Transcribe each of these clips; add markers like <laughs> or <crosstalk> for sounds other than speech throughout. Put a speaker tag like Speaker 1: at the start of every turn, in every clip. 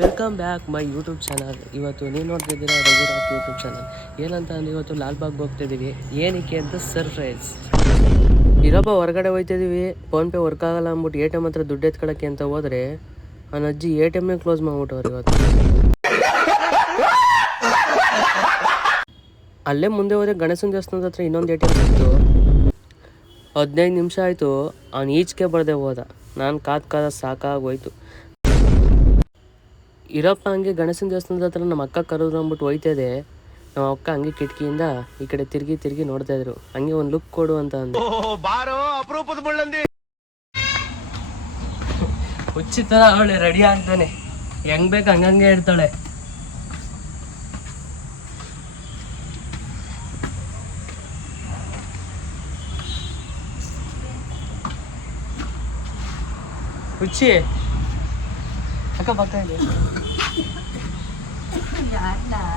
Speaker 1: Welcome back my YouTube channel ಇವತ್ತು ನೀವು ನೋಡ್ತಿದ್ದೀರಾ ರಘುರಾಜ್ ಯೂಟ್ಯೂಬ್ ಚಾನಲ್ ಏನಂತ ಅಂದ್ರೆ ಇವತ್ತು ಲಾಲ್ಬಾಗ್ ಹೋಗ್ತಿದ್ದೀವಿ ಏನಕ್ಕೆ ಅಂತ ಸರ್ಪ್ರೈಸ್ ಇರೋಬ್ಬ ಹೊರಗಡೆ ಹೋಗ್ತಿದ್ದೀವಿ ಫೋನ್ಪೇ ವರ್ಕ್ ಆಗಲ್ಲ ಅಂದ್ಬಿಟ್ಟು ಎ ಟಿ ಎಂ ಹತ್ರ ದುಡ್ಡು ಎತ್ಕೊಳಕ್ಕೆ ಅಂತ ಹೋದ್ರೆ ನನ್ನ ಅಜ್ಜಿ ಎ ಟಿ ಎಮ್ಮೇ ಕ್ಲೋಸ್ ಮಾಡ್ಬಿಟ್ಟವ್ರು ಇವತ್ತು. ಅಲ್ಲೇ ಮುಂದೆ ಹೋದ್ರೆ ಗಣೇಶನ ದೇವಸ್ಥಾನದ ಹತ್ರ ಇನ್ನೊಂದು ಎ ಟಿ ಎಂ ಇತ್ತು. ಹದಿನೈದು ನಿಮಿಷ ಆಯಿತು. ಅವ್ನು ಈಚೆಗೆ ಬರದೆ ಹೋದ. ನಾನು ಕಾದ್ ಕಾದ ಸಾಕಾಗೋಯ್ತು. ಇರಪ್ಪ ಹಂಗೆ ಗಣೇಶನ ದೇವಸ್ಥಾನದ ಹತ್ರ ನಮ್ಮ ಅಕ್ಕ ಕರೆದ್ರು ಅಂದ್ಬಿಟ್ಟು ಹೋಯ್ತಾ ಇದೆ ನಮ್ಮ ಅಕ್ಕ ಹಂಗೆ ಕಿಟಕಿಯಿಂದ ಈ ಕಡೆ ತಿರುಗಿ ತಿರುಗಿ ನೋಡ್ತಾ ಇದ್ರು. ಹಂಗೆ ಒಂದು ಲುಕ್ ಕೊಡು ಅಂತ ಅಂದೆ. ಹುಚ್ಚಿ ಅವಳೆ ರೆಡಿ ಆಗ್ತಾನೆ. ಹೆಂಗ್ ಬೇಕು ಹಂಗಂಗೆ ಇರ್ತಾಳೆ. ಹುಚ್ಚಿ ಅಕ್ಕ ಬರ್ತಾ ಇದೆ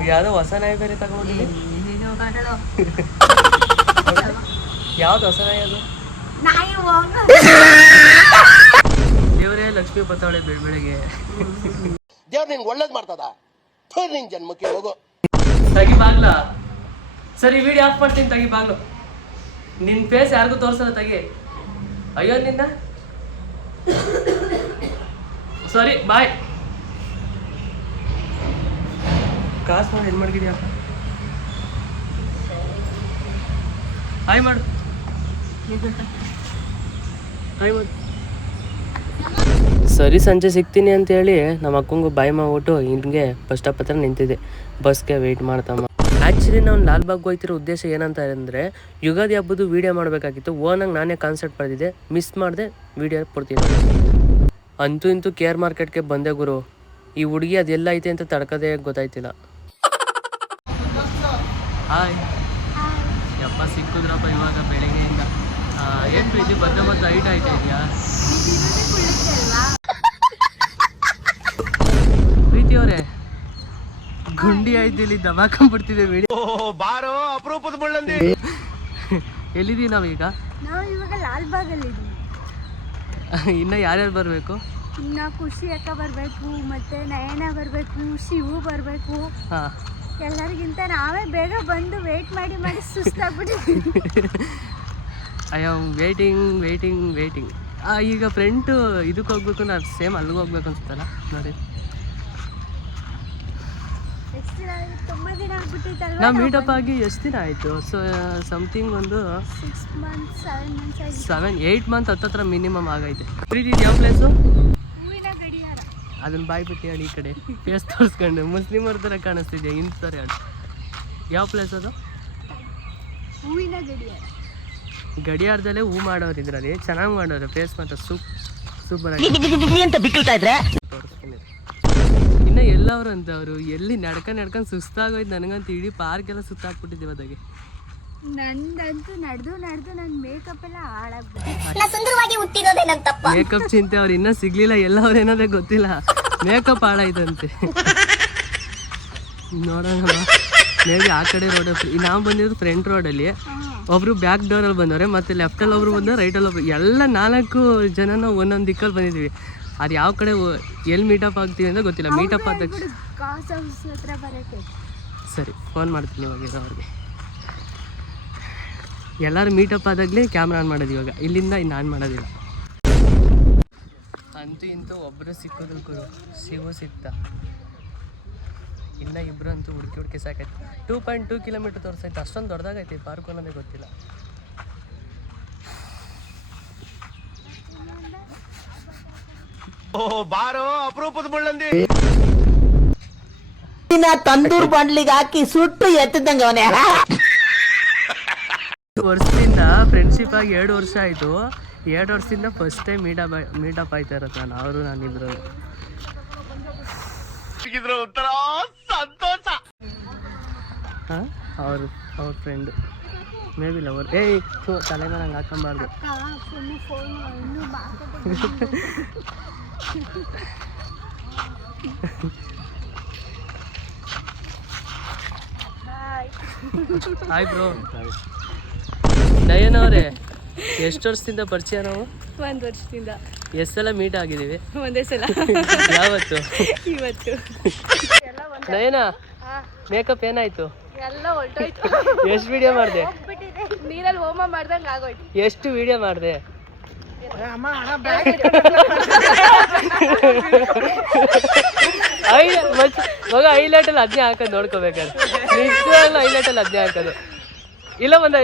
Speaker 1: ಯಾವ್ದೋ ಹೊಸ ನಾಯಿ ಬೇರೆ ತಗೊಂಡಿದ್ದೀನಿ ಯಾವ್ದು ಹೊಸ ನಾಯಿ ಅದು? ದೇವರೇ ಲಕ್ಷ್ಮೀ ಪತ್ತಾಳೆ ಬೆಳಬೆಳಿಗ್ಗೆ. ಬೆಳಿಗ್ಗೆ
Speaker 2: ದೇವ್ರು ನಿನ್ಗೆ ಒಳ್ಳೇದ್ ಮಾಡ್ತದ? ನಿನ್ ಜನ್ಮಕ್ಕೆ ಹೋಗೋ.
Speaker 1: ತಗಿ ಬಾಗ್ಲ. ಸರಿ ವಿಡಿಯೋ ಆಫ್ ಮಾಡ್ತೀನಿ ತಗಿ ಬಾಗ್ಲು. ನಿನ್ ಫೇಸ್ ಯಾರಿಗೂ ತೋರ್ಸಲ್ಲ ತಗಿ. ಅಯ್ಯೋ ನಿನ್ನ? ಸರಿ ಬಾಯ್ ಕಾಸು ಮಾಡಿ ಏನು ಮಾಡ್ಕಿದ್ಯಾ ಹಾಯ್ ಮಾಡು. ಹಾಯ್ ಮಾಡು. ಸರಿ ಸಂಜೆ ಸಿಗ್ತೀನಿ ಅಂತೇಳಿ ನಮ್ಮ ಅಕ್ಕಂಗೂ ಬಾಯ್ ಮಾಡ್ಬಿಟ್ಟು ಹಿಂಗೆ ಬಸ್ ಸ್ಟಾಪ್ ಹತ್ರ ನಿಂತಿದೆ ಬಸ್ಗೆ ವೆಯ್ಟ್ ಮಾಡ್ತಮ್ಮ. ಆ್ಯಕ್ಚುಲಿ ನಾವು ಲಾಲ್ಬಾಗ್ ಹೋಗ್ತಿರೋ ಉದ್ದೇಶ ಏನಂತ ಅಂದರೆ ಯುಗಾದಿ ಹಬ್ಬದ ವೀಡಿಯೋ ಮಾಡಬೇಕಾಗಿತ್ತು. ಓನಾಗಿ ನಾನೇ ಕಾನ್ಸರ್ಟ್ ಬರೆದಿದ್ದೆ. ಮಿಸ್ ಮಾಡಿದೆ ವೀಡಿಯೋ ಕೊಡ್ತೀನಿ ಅಂತೂ ಇಂತೂ ಕೇರ್ ಮಾರ್ಕೆಟ್ಗೆ ಬಂದೆ ಗುರು. ಈ ಹುಡುಗಿ ಅದೆಲ್ಲ ಐತೆ ಅಂತ ತಡ್ಕದೇ ಗೊತ್ತಾಯ್ತಿಲ್ಲ. ಹಾಯ್ ಯಪ್ಪ ಸಿಕ್ಕಿದ್ರಪ್ಪ ಇವಾಗ ಬೆಳಿಗ್ಗೆಯಿಂದ. ಏನು ಪ್ರೀತಿ ಬಂದೆ ಬದ್ದ ಐಟ್ ಆಯ್ತಾ ಇದೆಯಾ? ಪ್ರೀತಿ ಅವರೇ ಗುಂಡಿ ಆಯ್ತು ಇಲ್ಲಿ ದಬಾಕೊಂಡ್ಬಿಡ್ತಿದೆ ವಿಡಿಯೋ
Speaker 2: ಬಾರೋ ಅಪರೂಪದ ಬಳ್ಳಂದಿ
Speaker 1: ಎಲ್ಲಿದ್ದೀವಿ ನಾವೀಗ?
Speaker 3: ನಾವು ಇವಾಗ ಲಾಲ್ಬಾಗಲ್ಲಿ ಇದ್ದೀವಿ <laughs>
Speaker 1: ಇನ್ನು ಯಾರ್ಯಾರು ಬರಬೇಕು?
Speaker 3: ಇನ್ನ ಖುಷಿ ಅಕ್ಕ ಬರಬೇಕು ಮತ್ತೆ ನಯನ ಬರಬೇಕು ಶಿವು ಬರಬೇಕು.
Speaker 1: ಹಾ.
Speaker 3: ಎಲ್ಲರಿಗಿಂತ ನಾವೇ ಬೇಗ ಬಂದು ವೇಟ್ ಮಾಡಿ ಮಾಡಿ ಸುಸ್ತಾಗ್ಬಿಟ್ಟಿದ್ದೀವಿ
Speaker 1: I am waiting waiting waiting ಈಗ ಫ್ರೆಂಟು ಇದಕ್ಕೆ ಹೋಗ್ಬೇಕು ನಾನು ಸೇಮ್ ಅಲ್ಲಿಗೆ ಹೋಗ್ಬೇಕು ಅನ್ಸುತ್ತಲ್ಲ? ನೋಡಿ.
Speaker 3: ಎಷ್ಟು ದಿನ? ತುಂಬಾ ದಿನ ಆಗ್ಬಿಟ್ಟಿತ್ತಲ್ವಾ?
Speaker 1: ನಾವು ಮೀಟಪ್ ಆಗಿ ಎಷ್ಟು ದಿನ ಆಯಿತು? ಸೊ ಸಮಥಿಂಗ್ ಒಂದು
Speaker 3: six months seven months
Speaker 1: seven eight month ಹತ್ತತ್ರ ಮಿನಿಮಮ್ ಆಗೈತೆ. ಪ್ರೀತಿ ಯಾವ ಪ್ಲೇಸು ಅದನ್ನ ಬಾಯ್ಬಿಟ್ಟು ಹೇಳಿ ಈ ಕಡೆ. ಫೇಸ್ ತೋರಿಸ್ಕೊಂಡು. ಮುಸ್ಲಿಮರ ಥರ ಕಾಣಿಸ್ತಿದ್ಯಾ? ಇಂಥವ್ರು ಹೇಳಿ ಯಾವ ಪ್ಲೇಸ್ ಅದು?
Speaker 3: ಹೂವಿನ ಗಡಿಯಾರ.
Speaker 1: ಗಡಿಯಾರದಲ್ಲೇ ಹೂ ಮಾಡೋರು ಇದ್ರಲ್ಲಿ. ಚೆನ್ನಾಗಿ ಮಾಡೋರು. ಫೇಸ್ ಮಾತ್ರ ಸೂಪ್ ಸೂಪರ್ ಆಗಿ.
Speaker 4: ಅಂತ ಬಿಕ್ಕಳ್ತಾ ಇದ್ರೆ?
Speaker 1: ತೋರಿಸ್ತೀನಿ. ಇನ್ನು ಎಲ್ಲವ್ರು ಅವರು. ಎಲ್ಲಿ ನಡ್ಕೊಂಡು ನಡ್ಕೊಂಡು ಸುಸ್ತಾಗೋಯ್ತು ನನಗಂತೂ. ಇಡೀ ಪಾರ್ಕ್ ಎಲ್ಲ ಸುತ್ತಾಕ್ಬಿಟ್ಟಿದ್ದೀವಿ ಅದಾಗೆ
Speaker 3: ನಂದಂತೂ ನಡೆದು ನಡೆದು ನನ್ನ ಮೇಕಪ್ ಎಲ್ಲ ಹಾಳಾಗ್ಬಿಟ್ಟು
Speaker 4: ಸುಂದರವಾಗಿ ಹುಟ್ಟಿರೋದೇ ನನ್ ತಪ್ಪ.
Speaker 1: ಮೇಕಪ್ ಚಿಂತೆ ಅವ್ರು ಇನ್ನೂ ಸಿಗ್ಲಿಲ್ಲ ಎಲ್ಲವ್ರು ಏನಾದ್ರೆ ಗೊತ್ತಿಲ್ಲ. ಮೇಕಪ್ ಹಾಳಾಯ್ತಂತೆ. ನೋಡೋಣ ಮೇ ಬಿ ಆ ಕಡೆ ರೋಡ್ ನಾವು ಬಂದಿರೋದು ಫ್ರಂಟ್ ರೋಡಲ್ಲಿ ಒಬ್ರು ಬ್ಯಾಕ್ ಡೋರಲ್ಲಿ ಬಂದವ್ರೆ ಮತ್ತೆ ಲೆಫ್ಟಲ್ಲಿ ಒಬ್ರು ಬಂದವ್ರು ರೈಟಲ್ಲಿ ಒಬ್ರು ಎಲ್ಲ ನಾಲ್ಕು ಜನನ ಒಂದೊಂದು ದಿಕ್ಕಲ್ಲಿ ಬಂದಿದ್ದೀವಿ. ಅದು ಯಾವ ಕಡೆ ಎಲ್ಲಿ ಮೀಟಪ್ ಆಗ್ತೀವಿ ಅಂತ ಗೊತ್ತಿಲ್ಲ. ಮೀಟಪ್ ಆದ ಸರಿ ಫೋನ್ ಮಾಡ್ತೀನಿ ಇವಾಗ ಅವ್ರಿಗೆ ಎಲ್ಲರೂ ಮೀಟಪ್ ಆದಾಗಲೇ ಕ್ಯಾಮ್ರಾ ಆನ್ ಮಾಡೋದು ಇವಾಗ. ಇಲ್ಲಿಂದ ಇನ್ನು ಆನ್ ಮಾಡೋದಿಲ್ಲ. ಅಂತೂ ಇಂತೂ ಒಬ್ಬರು ಸಿಕ್ಕೋದು ಗುರು. ಸಿಗೋ ಸಿಕ್ತ. ಇನ್ನ ಇಬ್ಬರು ಅಂತೂ ಹುಡುಕಿ ಹುಡುಕಿ ಸಾಕೈತೆ ಟೂ ಪಾಯಿಂಟ್ ಟೂ ಕಿಲೋಮೀಟರ್ ತೋರಿಸೈತೆ ಅಷ್ಟೊಂದು ದೊಡ್ಡದಾಗೈತೆ. ಪಾರ್ಕ್ ಅನ್ನೋದೇ ಗೊತ್ತಿಲ್ಲ.
Speaker 2: ಓ ಬಾರೋ ಅಪರೂಪದ ಬಳ್ಳಂದಿ
Speaker 4: ತಂದೂರ್ ಬಂಡ್ಲಿಗೆ ಹಾಕಿ ಸುಟ್ಟು ಎತ್ತಿದ್ದಂಗೆ ಅವನೇ.
Speaker 1: ವರ್ಷದಿಂದ ಫ್ರೆಂಡ್ಶಿಪ್ ಆಗಿ ಎರಡು ವರ್ಷ ಆಯಿತು. ಎರಡು ವರ್ಷದಿಂದ ಫಸ್ಟ್ ಟೈಮ್ ಮೀಟಪ್ ಮೀಟಪ್ ಆಯ್ತಾ ಇರೋದು ನಾನು ಅವರು ನಾನಿಬ್ರು
Speaker 2: ಸಿಕ್ಕಿದ್ರು ಒಂಥರ ಸಂತೋಷ.
Speaker 1: ಹಾಂ? ಅವರು ಅವ್ರ ಫ್ರೆಂಡು ಮೇ ಬಿ ಲವರ್ ಏಯ್ ಸೊ ತಲೆ ಮೇಲೆ ಹಂಗೆ ಹಾಕೊಂಬಾರ್ದು
Speaker 3: ಆಯ್ತು
Speaker 1: ಹಾಯ್ ಬ್ರೋ ಅವರೇ? <laughs> ಎಷ್ಟು ವರ್ಷದಿಂದ ಪರಿಚಯ ನಾವು?
Speaker 5: ಒಂದು ವರ್ಷದಿಂದ.
Speaker 1: ಎಷ್ಟು ಸಲ ಮೀಟ್ ಆಗಿದ್ದೀವಿ?
Speaker 5: ಒಂದೇ ಸಲ. <laughs>
Speaker 1: ಯಾವತ್ತು?
Speaker 5: ಇವತ್ತು.
Speaker 1: ನಯನ ಮೇಕಪ್ ಏನಾಯ್ತು?
Speaker 5: ಎಲ್ಲ ಹೊರಟೋಯ್ತು.
Speaker 1: ಎಷ್ಟು ವಿಡಿಯೋ ಮಾಡಿದೆ?
Speaker 5: ನೀರಲ್ಲಿ ಹೋಮ ಮಾಡ್ದಂಗೆ ಆಗೋಯ್ತು.
Speaker 1: ಎಷ್ಟು ವಿಡಿಯೋ ಮಾಡಿದೆ? ಐ ಮಗ ಅದ್ನೇ ಅದನ್ನೇ ಹಾಕೋದು ನೋಡ್ಕೋಬೇಕಾದ್ರೆ ನಿಜವಾಗ್ಲೂ ಐಲೈಟಲ್ಲಿ ಅದನ್ನೇ ಹಾಕೋದು. ಇಲ್ಲ ಒಂದು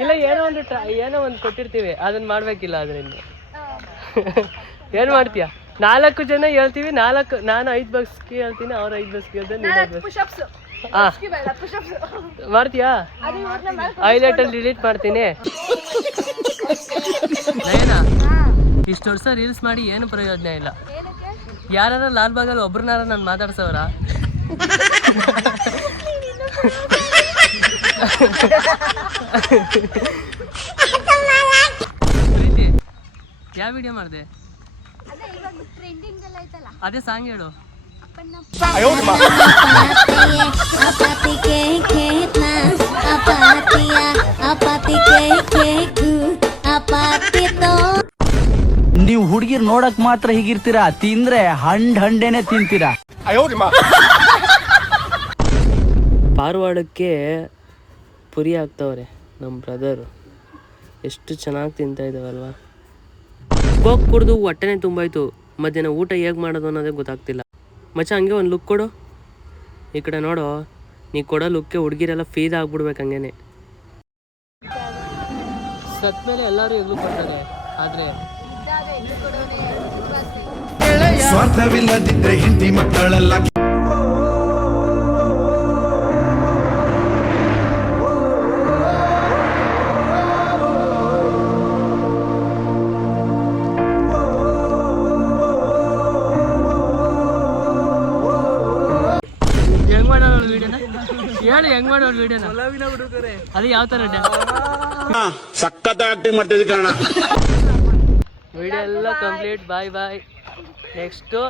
Speaker 1: ಇಲ್ಲ ಏನೋ ಒಂದು ಟ್ರೈ ಏನೋ ಒಂದು ಕೊಟ್ಟಿರ್ತೀವಿ. ಅದನ್ನ ಮಾಡ್ಬೇಕಿಲ್ಲ ಅದರಿಂದ. ಏನು ಮಾಡ್ತೀಯ? ನಾಲ್ಕು ಜನ ಹೇಳ್ತೀವಿ ನಾಲ್ಕು ನಾನು ಐದು ಬಸ್ಗೆ ಹೇಳ್ತೀನಿ ಅವ್ರ ಐದು ಬಸ್ಗೆ ಹೇಳ್ತಾರೆ ನೀನು ಐದು ಬಸ್ ಮಾಡ್ತೀಯಾ? ಹೈಲೈಟಲ್ಲಿ ಡಿಲೀಟ್ ಮಾಡ್ತೀನಿ. ನಯನ ಇಷ್ಟು ವರ್ಷ ರೀಲ್ಸ್ ಮಾಡಿ ಏನು ಪ್ರಯೋಜನ ಇಲ್ಲ. ಯಾರಾದ್ರೂ ಲಾಲ್ ಬಾಗಲ್ಲಿ ಒಬ್ರನ್ನಾರ ನಾನು ಮಾತಾಡ್ಸವ್ರ? <laughs> ಯಾವ ವಿಡಿಯೋ ಮಾಡಿದೆ?
Speaker 3: ಅದೇ
Speaker 1: ಸಾಂಗ್ ಹೇಳು.
Speaker 6: ನೀವು ಹುಡುಗಿರ್ ನೋಡಕ್ ಮಾತ್ರ ಹೀಗಿರ್ತೀರಾ? ತಿಂದ್ರೆ ಹಂಡ್ ಹಂಡೇನೆ ತಿಂತೀರಾ?
Speaker 1: ಪಾರ್ವಾಡಕ್ಕೆ ಪುರಿ ಆಗ್ತಾವ್ರೆ ನಮ್ಮ ಬ್ರದರು ಎಷ್ಟು ಚೆನ್ನಾಗಿ ತಿಂತಾ ಇದ್ದಾವಲ್ವ ಕೋಕ್ ಕುಡ್ದು ಹೊಟ್ಟೆನೇ ತುಂಬಾಯ್ತು. ಮಧ್ಯಾಹ್ನ ಊಟ ಹೇಗೆ ಮಾಡೋದು ಅನ್ನೋದೇ ಗೊತ್ತಾಗ್ತಿಲ್ಲ. ಮಚ್ಚ ಹಂಗೆ ಒಂದು ಲುಕ್ ಕೊಡು. ಈ ಕಡೆ ನೋಡು ನೀ ಕೊಡೋ ಲುಕ್ಗೆ ಹುಡುಗಿರೆಲ್ಲ ಫೀದ್ ಆಗ್ಬಿಡ್ಬೇಕು ಹಂಗೇನೆ. ಸತ್ಮೇಲೆ ಎಲ್ಲರೂ ಎಗ್ಲು ಕೊಡ್ತಾರೆ ಆದರೆ
Speaker 7: ಸ್ವಾರ್ಥವಿಲ್ಲದಿದ್ರೆ ಹಿಂದಿ ಮಕ್ಕಳೆಲ್ಲ.
Speaker 1: ಹೇಳು ಹೆಂಗ್ ಮಾಡೋ ವಿಡಿಯೋನ? ಅದು ಯಾವ ಥರ
Speaker 7: ಸಖತ್ ಆಕ್ಟಿಂಗ್ ಮಾಡ್ತಿದ್ದೆ ಕಾರಣ
Speaker 1: ವಿಡಿಯೋ ಎಲ್ಲ ಕಂಪ್ಲೀಟ್ ಬಾಯ್ ಬಾಯ್ ನೆಕ್ಸ್ಟು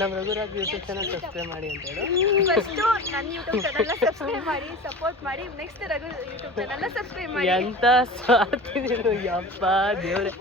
Speaker 1: ನಮ್ಮ ರಘುರಾಜ್ ಯೂಟ್ಯೂಬ್ ಚಾನಲ್ ಸಬ್ಸ್ಕ್ರೈಬ್ ಮಾಡಿ ಅಂತ ಹೇಳಿ.
Speaker 5: ಫಸ್ಟು ನನ್ನ ಯೂಟ್ಯೂಬ್ ಚಾನಲ್ನ ಸಬ್ಸ್ಕ್ರೈಬ್ ಮಾಡಿ ಸಪೋರ್ಟ್ ಮಾಡಿ ನೆಕ್ಸ್ಟ್ ರಘು ಯೂಟ್ಯೂಬ್ ಚಾನಲ್ನ ಸಬ್ಸ್ಕ್ರೈಬ್ ಮಾಡಿ.
Speaker 1: ಎಂತ ಸ್ವಾತಿ ನೀನು ಯಪ್ಪ ದೇವ್ರೆ.